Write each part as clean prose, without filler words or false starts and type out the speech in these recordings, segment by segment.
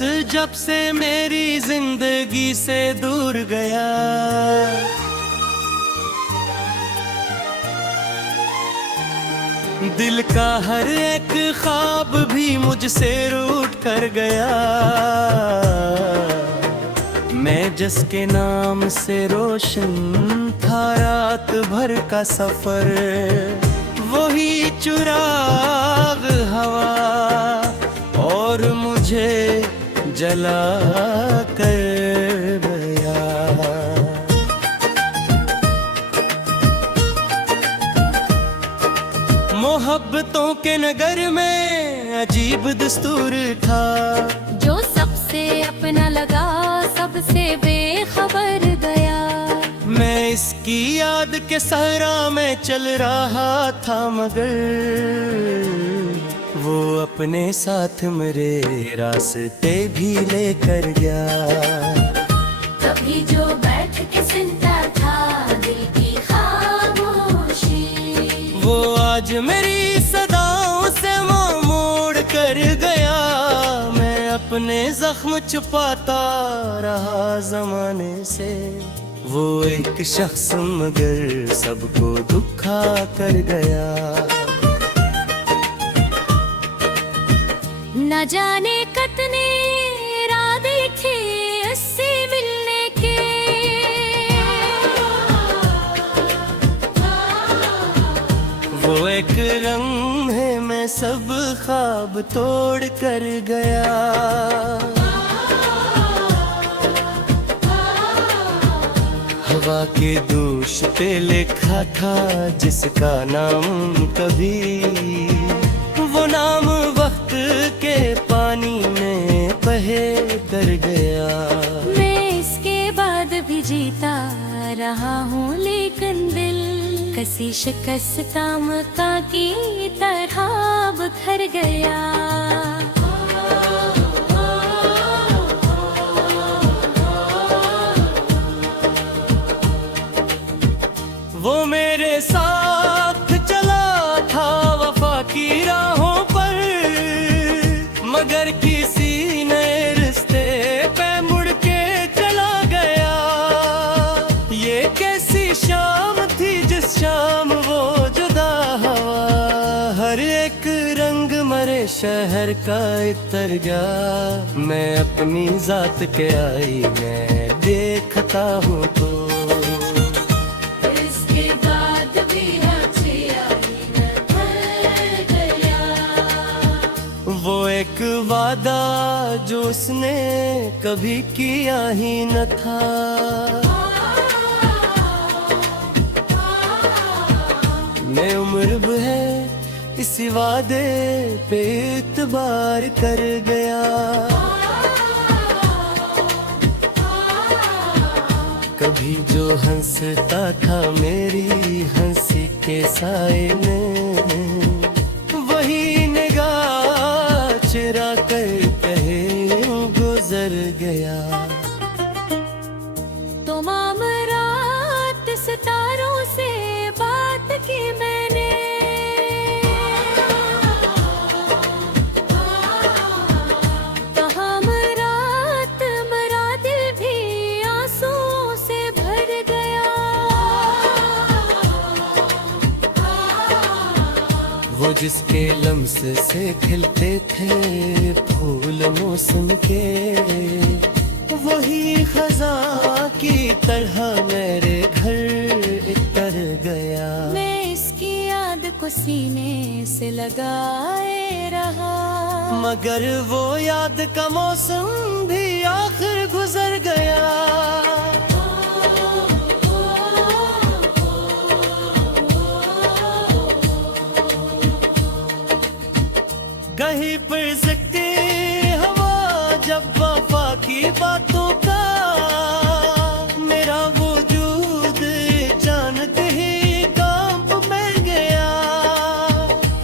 जब से मेरी जिंदगी से दूर गया, दिल का हर एक ख्वाब भी मुझसे रूठ कर गया। मैं जिसके नाम से रोशन था रात भर का सफर, वही चुराग हवा और मुझे जला कर गया। मोहब्बतों के नगर में अजीब दस्तूर था, जो सबसे अपना लगा सबसे बेखबर गया। मैं इसकी याद के सहरा में चल रहा था, मगर वो अपने साथ मेरे रास्ते भी लेकर गया। कभी जो बैठ के सुनता था दिल की खामोशी, वो आज मेरी सदाओं से मुंह मोड़ कर गया। मैं अपने जख्म छुपाता रहा जमाने से, वो एक शख्स मगर सबको दुखा कर गया। न जाने कितने इरादे थे उससे मिलने के, वो एक रंग है मैं सब ख्वाब तोड़ कर गया। हवा के दोष पे लिखा था जिसका नाम कभी, वो नाम वक्त के पानी में बहे कर गया। मैं इसके बाद भी जीता रहा हूँ, लेकिन दिल कसी शिकस्त मक्का की तरह बिखर गया। वो मेरे साथ चला था वफा की राहों पर, मगर किसी नए रिश्ते पे मुड़ के चला गया। ये कैसी शाम थी जिस शाम वो जुदा हवा, हर एक रंग मरे शहर का इतर गया। मैं अपनी जात के आई मैं देखता हूँ तो, वो एक वादा जो उसने कभी किया ही न था। मैं उम्र है इसी वादे पे इतबार कर गया। कभी जो हंसता था मेरी हंसी के साए में, वही निगाह चुरा कर कहे गुजर गया। तमाम रात सितारों से बात की मैंने, तमाम रात मेरा दिल भी आंसुओं से भर गया। वो जिसके लम्स से खिलते थे फूल मौसम के, वही खजा की तरह मेरे घर उतर गया। मैं इसकी याद को सीने से लगाए रहा, मगर वो याद का मौसम भी आखिर गुजर गया। कहीं पर सकती हवा जब वफा की बातों का, मेरा वजूद अचानक ही कांप में गया।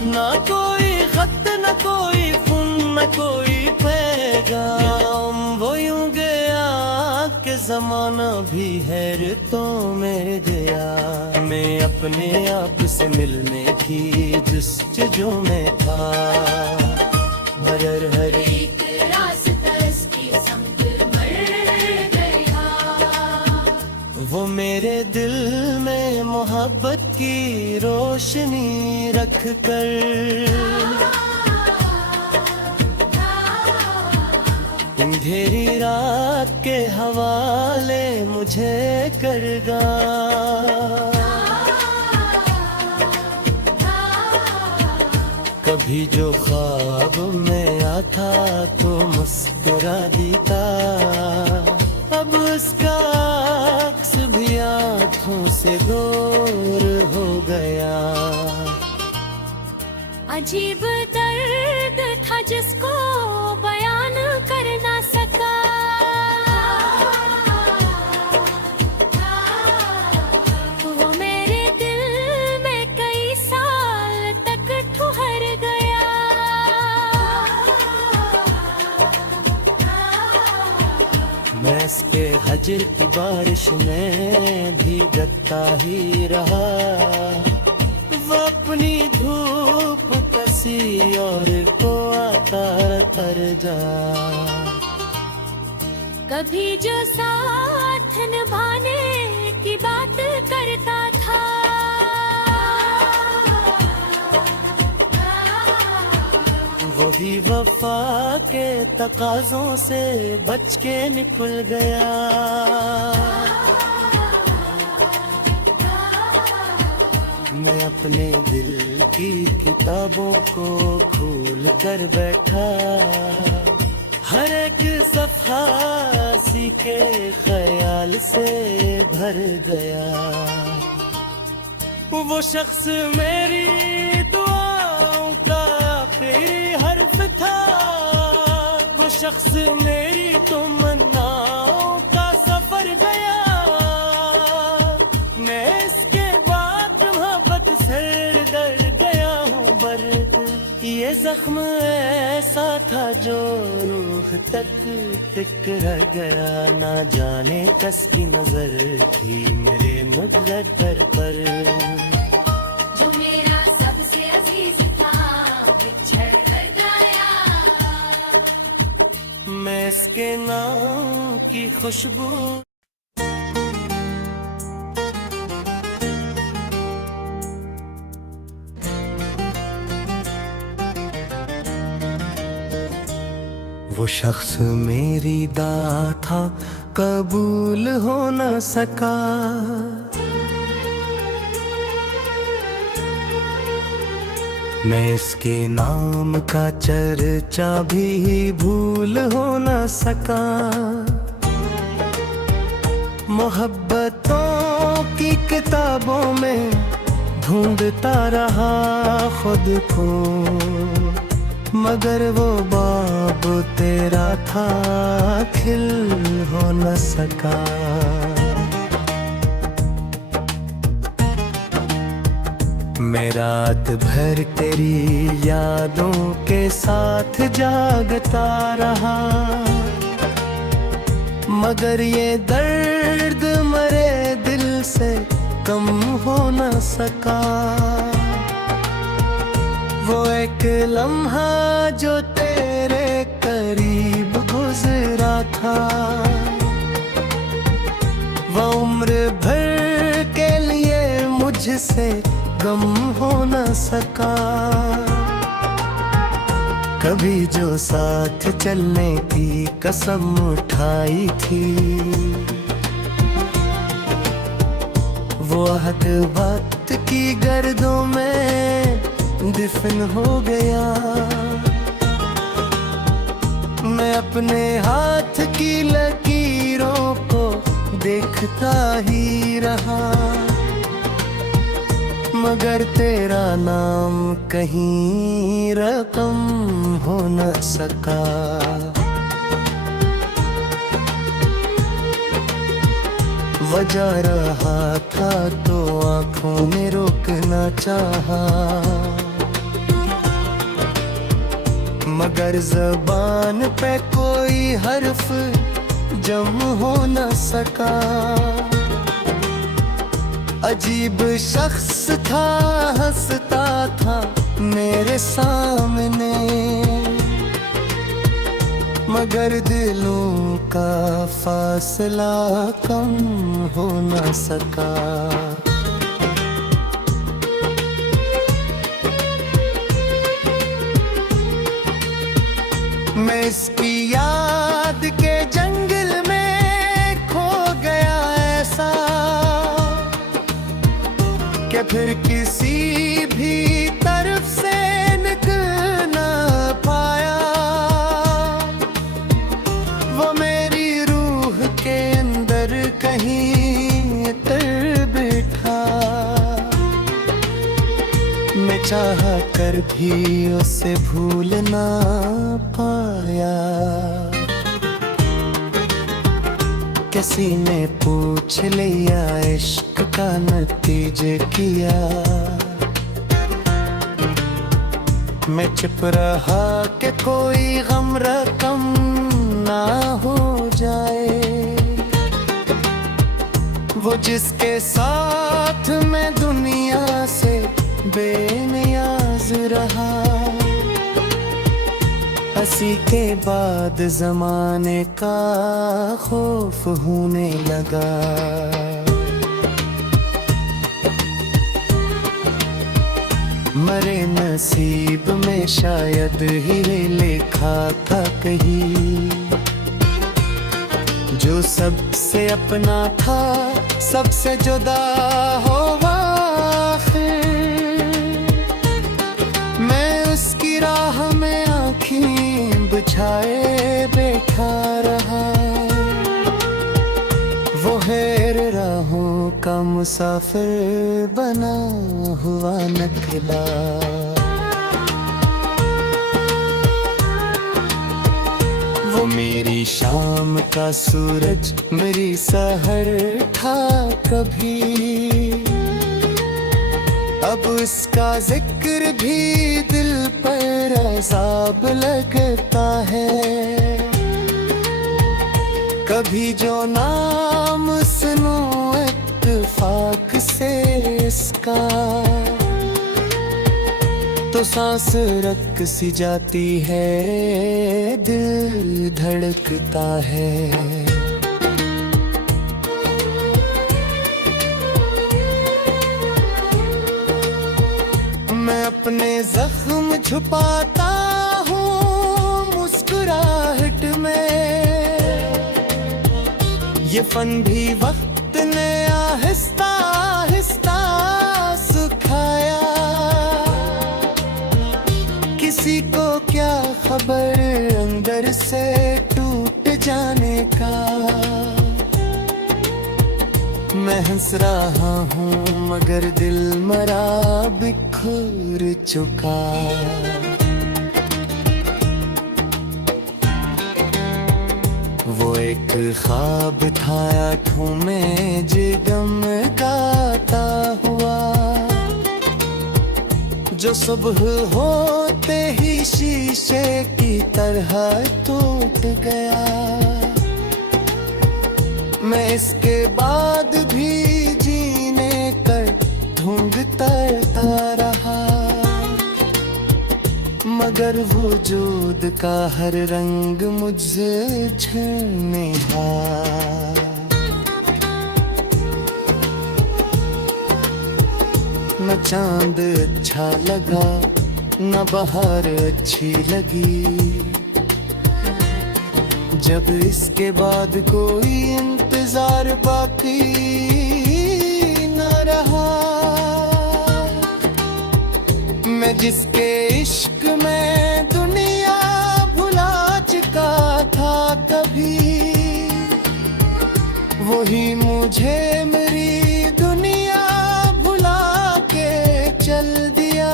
ना कोई खत न कोई फोन न कोई पैगाम, वो यूं गया कि जमाना भी हैरतों में गया। मैं अपने आप से मिलने की जस्तजू में था, हर एक रास्ता मेरे दिल में मोहब्बत की रोशनी रख कर अंधेरी रात के हवाले मुझे करगा। कभी जो ख्वाब में आता तो मुस्कुरा देता, अब उसका अक्स भी आँखों से दूर हो गया। अजीब दर्द था जिसको बयान कर ना सका, वो मेरे दिल में कई साल तक ठहर गया। मैं इसके हजर की बारिश में भीगता ही रहा, वो अपनी धूप कसी और को आता तर जा। कभी जो साथ निभाने की बात करता था, वो भी वफा के तकाजों से बच के निकल गया। मैं अपने दिल की किताबों को खोल कर बैठा, हर एक सफ़ा सीखे ख्याल से भर गया। वो शख्स मेरी दुआओं का आखिरी हर्फ था, वो शख्स मेरी तमन्नाओं का सफर गया। मैं इसके बाद मोहब्बत से डर गया हूँ बर्द, ये जख्म ऐसा था जो रूह तक टिक रह गया। ना जाने कस की नजर थी मेरे मुक़द्दर पर, जो मेरा सबसे अजीज था बिछड़ कर गया। मैं इसके नाम की खुशबू वो शख्स मेरी दात था कबूल हो न सका। मैं इसके नाम का चर्चा भी भूल हो न सका। मोहब्बतों की किताबों में ढूंढता रहा खुद को, मगर वो बाब तेरा था खिल हो न सका। मैं रात भर तेरी यादों के साथ जागता रहा, मगर ये दर्द मरे दिल से कम हो न सका। वो एक लम्हा जो तेरे करीब गुजरा था, वो उम्र भर के लिए मुझसे गम हो न सका। कभी जो साथ चलने की कसम उठाई थी, वो अहद वक्त की गर्दों में दफन हो गया। मैं अपने हाथ की लकीरों को देखता ही रहा, मगर तेरा नाम कहीं रकम हो न सका। वजह रहा था तो आंखों में रोकना चाहा, मगर ज़बान पे कोई हर्फ जम हो न सका। अजीब शख्स था हंसता था मेरे सामने, मगर दिलों का फासला कम हो न सका। मैं इसकी याद के जंगल में खो गया ऐसा कि फिर किसी भी तरफ से निकल ना पाया। वो मेरी रूह के अंदर कहीं तर बैठा, मैं चाह कर भी उसे भूल ना पाया। किसी ने पूछ लिया इश्क का नतीजे किया, मैं चुप रहा कि कोई गम रकम ना हो जाए। वो जिसके साथ मैं दुनिया से बेनियाज रहा, हंसी के बाद जमाने का खौफ होने लगा। मरे नसीब में शायद ही लिखा था कहीं, जो सबसे अपना था सबसे जुदा हो राह में आँखें बिछाए बैठा रहा। वो हैर राहों का मुसाफिर बना हुआ निकला। वो मेरी शाम का सूरज मेरी सहर था कभी, अब उसका जिक्र भी दिल पर अज़ाब लगता है। कभी जो नाम सुनो इत्तेफाक से इसका, तो सांस रक सी जाती है, दिल धड़कता है। अपने जख्म छुपाता हूँ मुस्कुराहट में, ये फन भी वक्त ने आहिस्ता आहिस्ता सुखाया। किसी को क्या खबर अंदर से टूट जाने का, मैं हंस रहा हूँ मगर दिल मरा बिखर चुका। वो एक ख्वाब था आँखों में जिगम गाता हुआ, जो सुबह होते ही शीशे की तरह टूट गया। मैं इसके बाद भी जीने कर ढूंढता रहा, मगर वजूद का हर रंग मुझे झड़ने न चांद अच्छा लगा न बहार अच्छी लगी। जब इसके बाद कोई इंतजार बाकी न रहा, मैं जिसके इश्क में दुनिया भुला चुका था कभी, वही मुझे मेरी दुनिया भुला के चल दिया।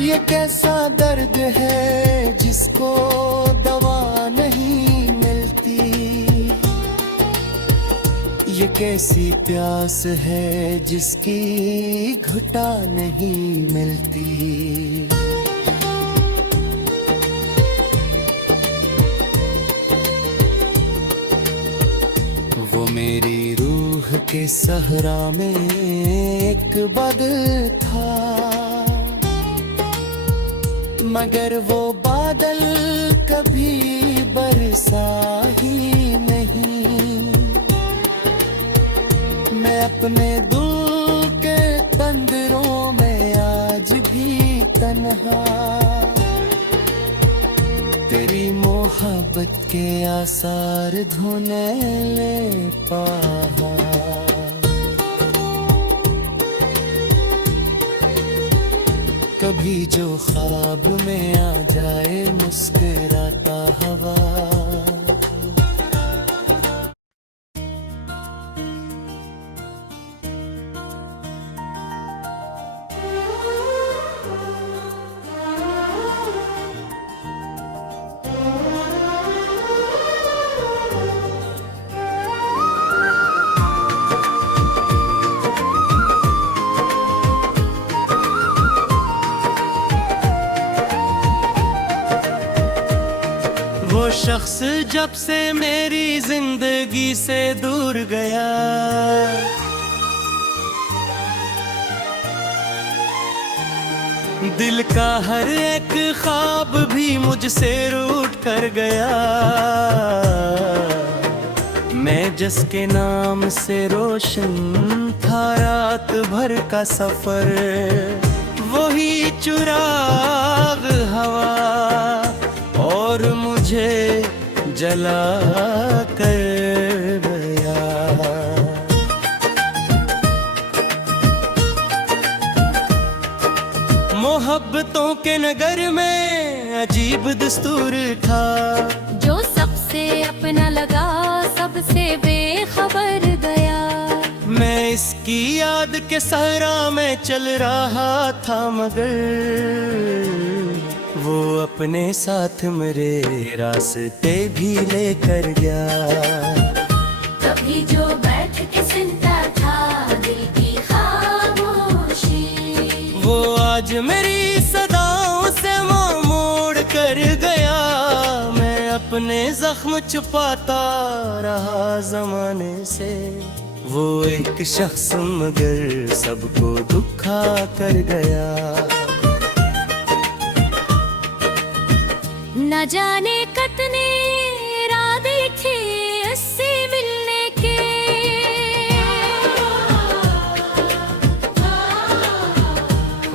ये कैसा दर्द है जिसको दवा नहीं मिलती, ये कैसी प्यास है जिसकी घुटा नहीं मिलती। वो मेरी रूह के सहरा में एक बादल था, मगर वो बादल कभी बरसा ही नहीं। मैं अपने दिल के तंदरों में आज भी तन्हा, तेरी मोहब्बत के आसार धोने ले पाहा। कभी जो ख्वाब में आ जाए मुस्कुराता हवा। वो शख्स जब से मेरी जिंदगी से दूर गया, दिल का हर एक ख्वाब भी मुझसे रूठ कर गया। मैं जिसके नाम से रोशन था रात भर का सफर, वही चुराग हवा और मुझे जला कर गया। मोहब्बतों के नगर में अजीब दस्तूर था, जो सबसे अपना लगा सबसे बेखबर गया। मैं इसकी याद के सहरा में चल रहा था, मगर वो अपने साथ मेरे रास्ते भी लेकर गया। कभी जो बैठ के सुनता था दिल की खामोशी, वो आज मेरी सदाओं से मुंह मोड़ कर गया। मैं अपने जख्म छुपाता रहा जमाने से, वो एक शख्स मगर सबको दुखा कर गया। न जाने कितने इरादे थे उससे मिलने के,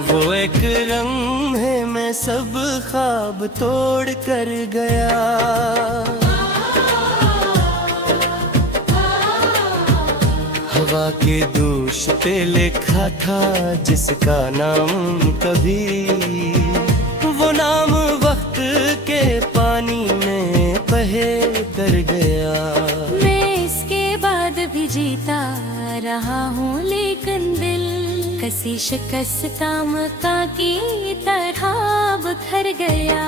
वो एक लम्हे में सब ख्वाब तोड़ कर गया। हवा के दोष पे लिखा था जिसका नाम कभी, वो नाम वक्त के पानी में बहे कर गया। मैं इसके बाद भी जीता रहा हूँ, लेकिन दिल कसी शिकस्ता मक्का की तरह बिखर गया।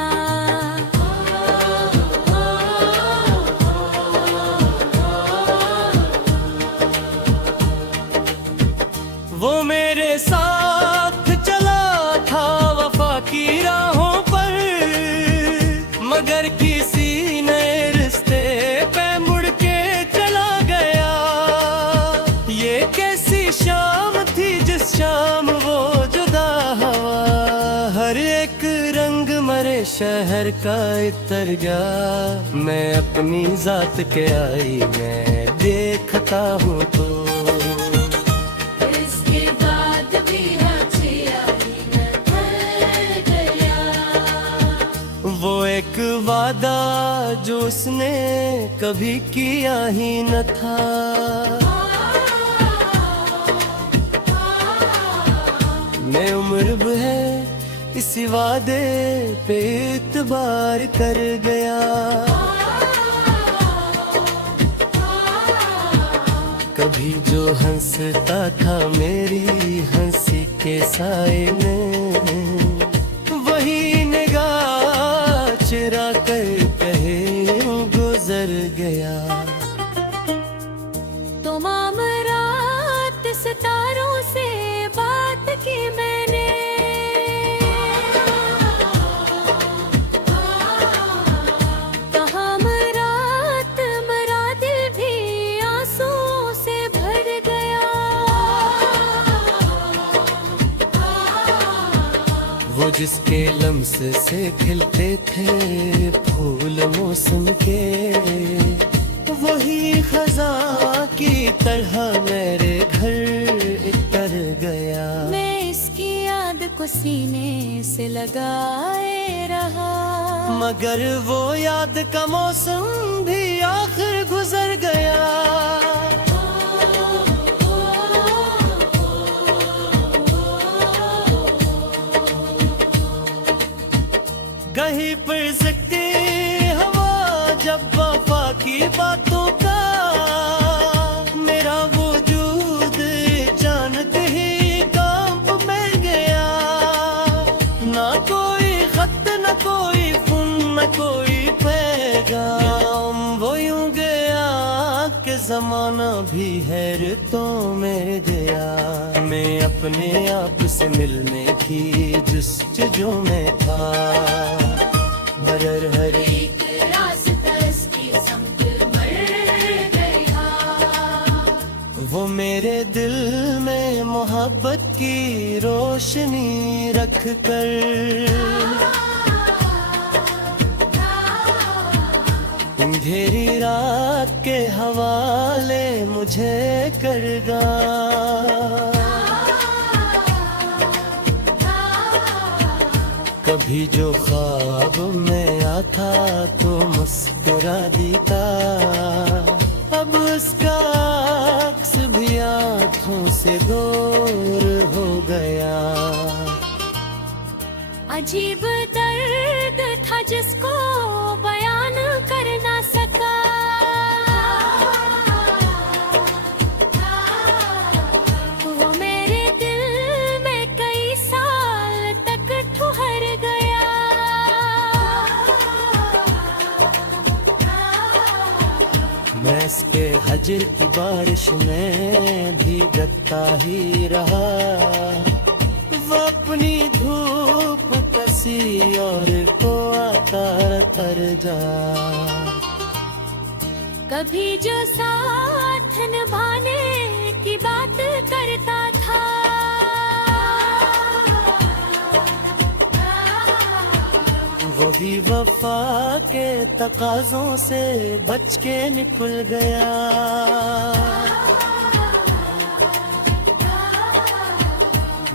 वो मेरे साथ चला था वफा की राहों पर, मगर किसी नए रिश्ते पे मुड़ के चला गया। ये कैसी शाम थी जिस शाम वो जुदा हवा, हर एक रंग मरे शहर का इतर गया। मैं अपनी जात के आई मैं देखता हूँ तो, वो एक वादा जो उसने कभी किया ही न था। मैं उम्र भर इसी वादे पे इतबार कर गया। कभी जो हंसता था मेरी हंसी के साए में, वही निगाह चुरा कर कहीं गुजर गया। तो माम रात सितारों से बात की मैंने, कहा रात मरा दिल भी आंसुओं से भर गया। जिसके लम्स से खिलते थे फूल मौसम के, वही खजा की तरह मेरे घर उतर गया। मैं इसकी याद को सीने से लगाए रहा, मगर वो याद का मौसम भी आखिर गुजर गया। कहीं पर सकती हवा जब वफा की बातों का, मेरा वजूद जानते ही कांप में गया। ना कोई खत न कोई फोन न कोई पैगाम, वो यूं गया कि जमाना भी हैरतों में गया। मैं अपने आप से मिलने की जुस्तजू में था, हर एक रास्ता इसकी समझ मर गया। वो मेरे दिल में मोहब्बत की रोशनी रख कर अंधेरी रात के हवाले मुझे कर गया। कभी जो ख्वाब में आता तो मुस्कुरा देता, अब उसका अक्स भी आँखों से दूर हो गया। अजीब दर्द था जिसको बयान कर ना सका, वो मेरे दिल में कई साल तक ठहर गया। मैं इसके हजर की बारिश में भीगता ही रहा, वो अपनी धूप कसी और को आता तर जा। कभी जो साथ निभाने की बात करता था, वो भी वफा के तकाजों से बच के निकल गया।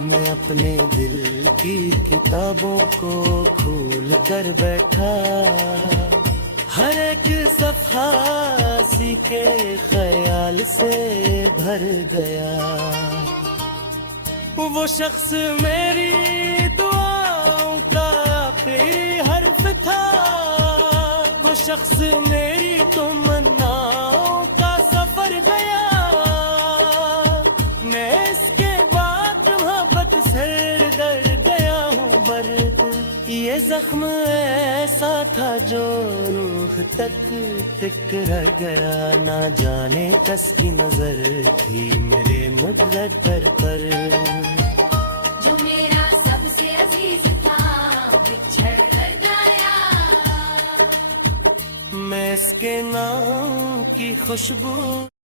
मैं अपने दिल की किताबों को खोल कर बैठा, हर एक सफ़ा सीखे ख्याल से भर गया। वो शख्स मेरी दुआओं का आखिरी हर्फ था, वो शख्स मेरी तमन्नाओं का सफर गया। मैं इसके बाद मोहब्बत से डर गया हूँ बर्द, ये जख्म ऐसा था जो रूह तक टिक रह गया। ना जाने कस की नजर थी मेरे मुक़द्दर पर, जो मेरा सबसे अजीज था बिछड़ कर गया। मैं इसके नाम की खुशबू